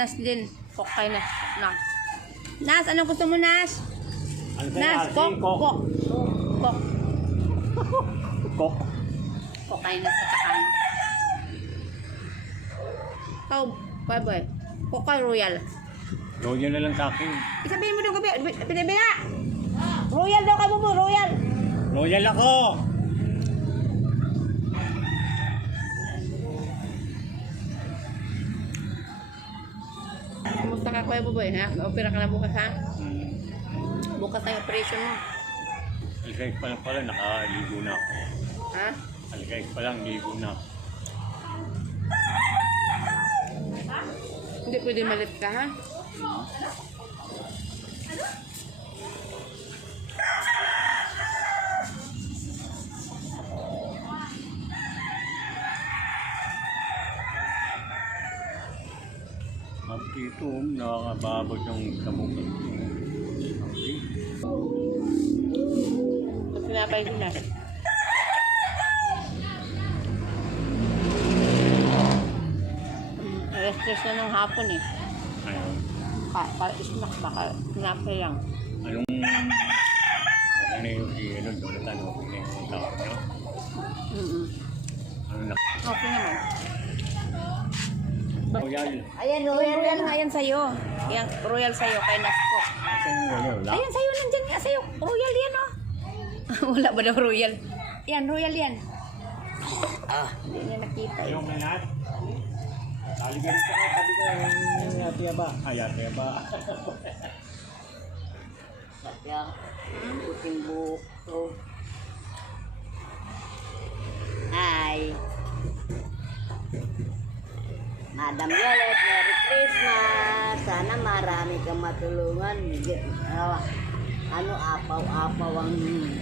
Nas din. Kokay na. Nas, anong gusto mo, Nas? Nas, kok. Kok. Kokay na sa takan. Ikaw, boy. Kokay Royal. Royal na lang sa akin. Isabihin mo doon gabi. Pinibila. Royal daw ka mo, Royal. Royal ako! Kumusta ka, Kuya Buboy, ha? Opera ka na bukas, ha? Bukas ang operation mo. Aligay pa lang pala, nakaligo na ako. Ha? Aligay pa lang, ligo na ako. Hindi pwede malit ka, ha? At dito, nakakababag ng kamukha. Pag sinapay sila. Alas-tres na ng hapon, eh. Ayun. Snack baka sinapay lang. Anong... Ano yung ano, Jonathan, okay na yung tawag nyo? Ano na? Okay naman. Royal. Ayan, Royal nga yan sa'yo. Yan, Royal sa'yo, kay Nasco. Saan yung Royal? Wala? Ayan sa'yo, nandyan nga sa'yo. Royal yan, oh. Wala ba daw Royal? Yan, Royal yan. Hindi niya nakita. Ayaw mo na? Aligarit ka, sabi ko yung yatya ba? Yatya ba? Satya, puting buko. Hi. Madam Violet, Merry Christmas. Sana marami kang matulungan. Apaw-apaw ang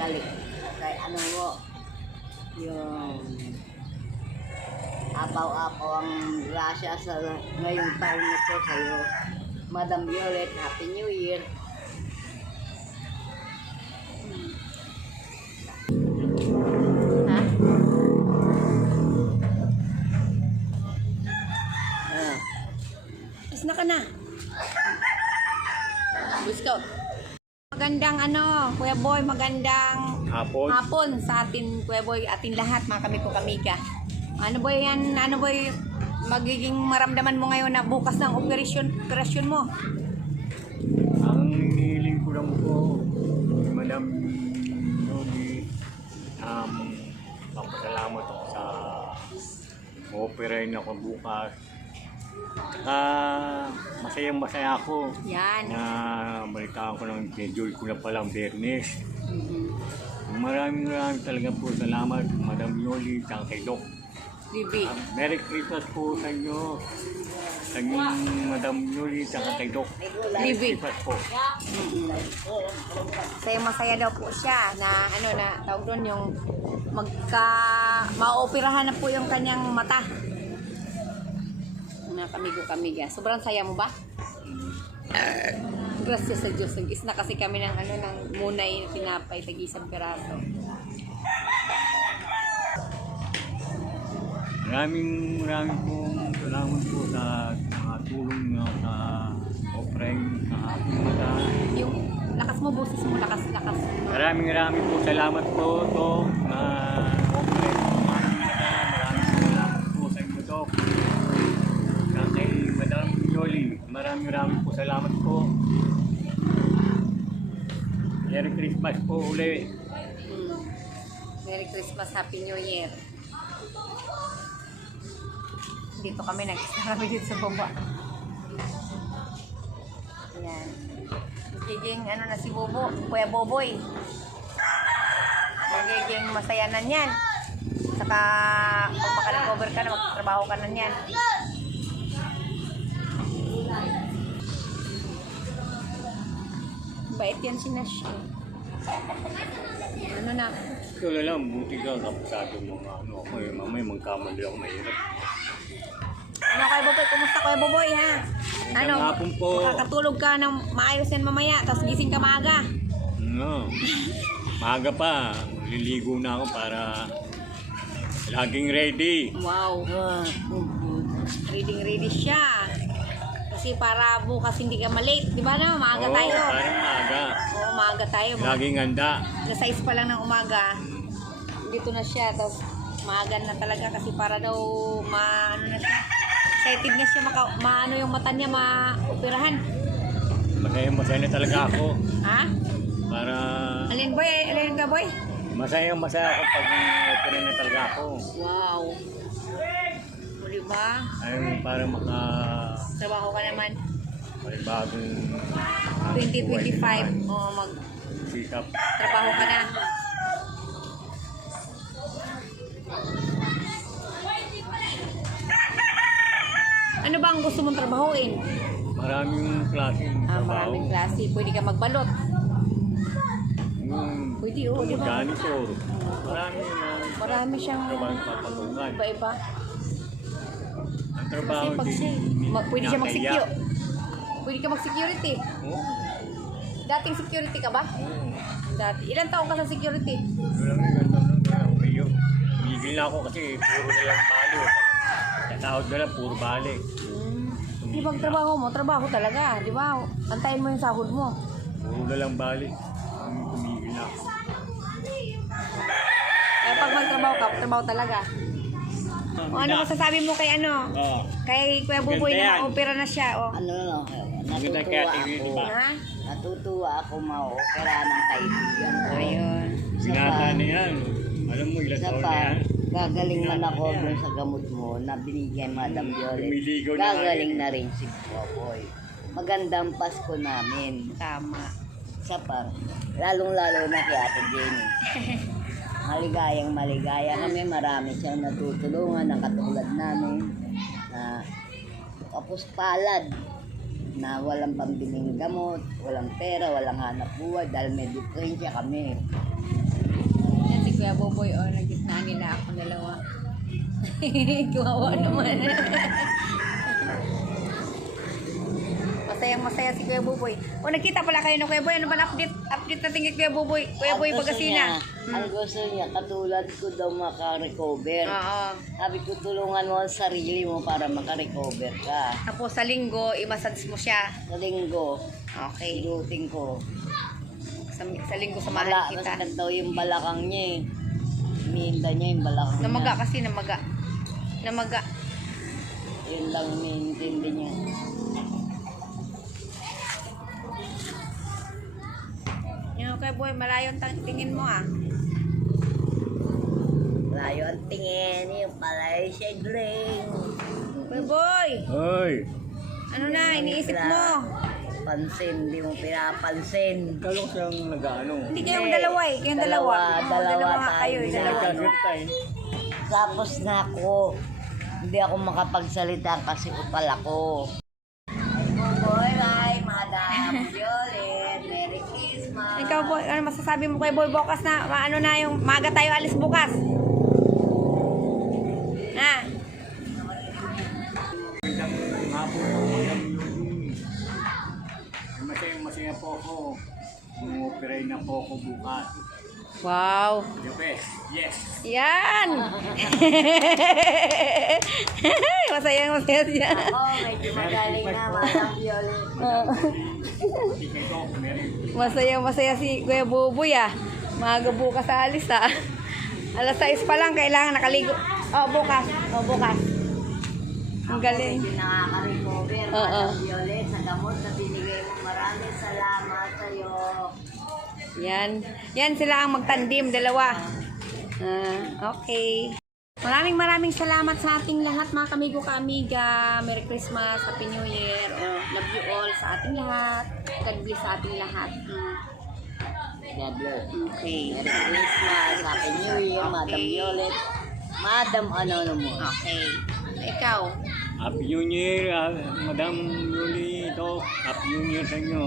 kalik. Kay ano mo, yung apaw-apaw ang grasya sa ngayong taon na to sa'yo. Madam Violet, Happy New Year. Ha? Is na ka na. Boy Scout. Magandang Kuya Boy, magandang hapon sa atin, Kuya Boy, atin lahat, mga kamiga. Ano boy, magiging maramdaman mo ngayon na bukas ng operasyon mo? Ang hinihiling ko lang po, Madam Yogi, papasalamat ako sa operain ako bukas. Masayang-masaya ako. Yan. Na balitaan ko ng schedule ko na palang Bernes. Maraming talaga po salamat, Madam Yoli, at kay Doc. Bibi. Merry Christmas po sa inyo. Sa inyong Madam Yoli, at kay Doc. Merry Bibi. Christmas po. Masaya daw po siya na tawag doon yung maoperahan na po yung kanyang mata. Na kamiga. Sobrang saya mo ba? Gracias sa Diyos. Nag-is na kasi kami ng ng munay na tinapay, tag-isang piraso. Maraming pong salamat po sa mga tulong nyo sa offering sa aking mata. Yung lakas mo, boses mo, lakas. Maraming po salamat po to na offering sa aking mata. Maraming salamat po sa inyo, Doc. Kay Madam Yoli, maraming po salamat po. Merry Christmas po uli. Merry Christmas, Happy New Year. Dito kami nag-kami dito sa baba. Ayan. Magiging na si Bobo, Kuya Boboy. Magiging masaya na niyan. Saka kung maka-recover ka na, magtrabaho ka na niyan. Bait yan si Nash. Na? Ito na lang, buti ka kapasado mga ako yung mamay, magkamali ako mahirap. Kuya Boboy? Kumusta Kuya Boboy, ha? Hapon po. Makakatulog ka ng maayos yan mamaya, tapos gising ka maaga. Maaga pa, liligo na ako para laging ready. Wow. Ready siya. Kasi para bukas hindi ka malate. Di ba na? Maaga Oo, tayo. parang maaga. Oo, maaga tayo. Laging handa. Alas 6 pa lang ng umaga. Dito na siya. Tapos maaga na talaga kasi para daw ano na siya. Excited na siya maano yung mata niya maoperahan. Masaya na talaga ako. Ha? Para Alin boy? Alin ka boy? masaya ako pag opera na talaga ako. Wow. O diba? Ay, para Trabaho ka naman. bagong 2025. O sikap. trabaho ka na. Ano ba ang gusto mong trabahuin? Maraming klaseng trabaho. Maraming klase. Pwede ka magbalot. Yung Pwede, oo, di ba? janitor. Marami siyang trabaho papatungan. iba-iba. Ang trabaho Kasi pag siya, pwede siya mag-secure. Pwede ka mag-security. Oo. Dating security ka ba? Dati. Ilan taong ka sa security? Maraming ganda ng kayo. Bigil na ako kasi puro na lang balo. Tatawag na lang, puro balik. Di ba ang trabaho mo? Trabaho talaga. Di ba? Antayin mo yung sahod mo. Puro na lang balik. Tumigil na ako. Eh, pag magtrabaho ka, trabaho talaga. O ano masasabi mo kay ano? Oo. Kay Kuya Buboy Ganda yan. na opera na siya. O. Ano, Maganda kaya TV, di ba? Ha? natutuwa ako ma-opera ng kaibigan ko. Ayun. Binata na yan. Alam mo, ilang Isa taon pa, na yan. gagaling man ako dun sa gamot mo na binigay Madam Violet. Lumiligaw na Gagaling nga na rin si Popoy. Magandang Pasko namin. Tama. Isa pa, lalong-lalo na kay Ate Jenny. Maligayang maligaya kami. Marami siyang natutulungan na katulad namin na kapos palad na walang pambiling gamot, walang pera, walang hanap buhay dahil may diferensya kami. Yan si Kuya Buboy. O, nagitnaan nila ako dalawa. Kawawa naman. Masayang masaya si Kuya Buboy. O, nagkita pala kayo ng Kuya Buboy. Ano ba update? Update natin kay Kuya Buboy. Kuya Buboy Bagasina. Ang gusto niya, katulad ko daw makarecover. Oo. Sabi ko, tulungan mo ang sarili mo para makarecover ka. Tapos sa linggo, i-massage mo siya. Sa linggo, Okay. iluting ko. Sa linggo samahan kita. Masakit daw yung balakang niya eh. Iniinda niya yung balakang Namaga niya. kasi, namaga. Namaga. Yun lang iniintindi niya. Yan, Kuya Buboy, malayo ang tingin mo ah. Layo ang tingin, yung palay siya drink. Kuya Buboy, Hoy! ano na, iniisip mo? Pansin, di mo pinapansin. Kalong siyang nag-ano. Hindi kayong dalawa eh, kayong dalawa. Oo, Dalawa nga kayo, tayo. dalawa. Nagkasip tayo. Tapos na ako. Hindi ako makapagsalita kasi upal ako. Ay, Buboy, ay, Madam Violet. Merry Christmas. Ikaw Boy, ano masasabi mo kay Boy bukas na, ano na yung, maaga tayo alis bukas? Na? Magandang hapon po, magandang yun. Masaya po ako. Umu-operate na po ako bukas. Wow. The best. Yes. Yan! Masaya siya. Ako, medyo magaling na, Madam Violet. Ikaw ito, Mary. Masaya si Kuya Buboy ah. Maaga bukas sa alis ah. Alas 6 pa lang, kailangan nakaligo. Oh, bukas. Oh, bukas. Ang galing. Medyo nakaka-recover, Oo. Madam Violet, sa gamot na binigay mo. Maraming salamat sa'yo. Yan. Yan sila ang magtandim, dalawa. Okay. Maraming salamat sa ating lahat mga kamigo-kamiga. Merry Christmas, Happy New Year. Love you all sa ating lahat. God bless sa ating lahat. God bless. Okay. Merry Christmas, Happy New Year, Madam Violet. Madam, ano mo? Okay. Ikaw. Happy New Year, Madam Yuli. Ito, Happy New Year sa inyo.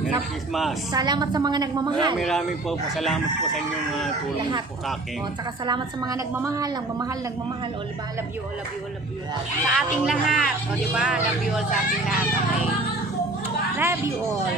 Merry Christmas. Salamat sa mga nagmamahal. Maraming po pasalamat po sa inyong tulong Lahat. po sa akin. Tsaka salamat sa mga nagmamahal. Nagmamahal. O, diba? Love you, love you, love you. Sa ating lahat. O, diba? Love you all sa ating lahat. Okay. Love you all.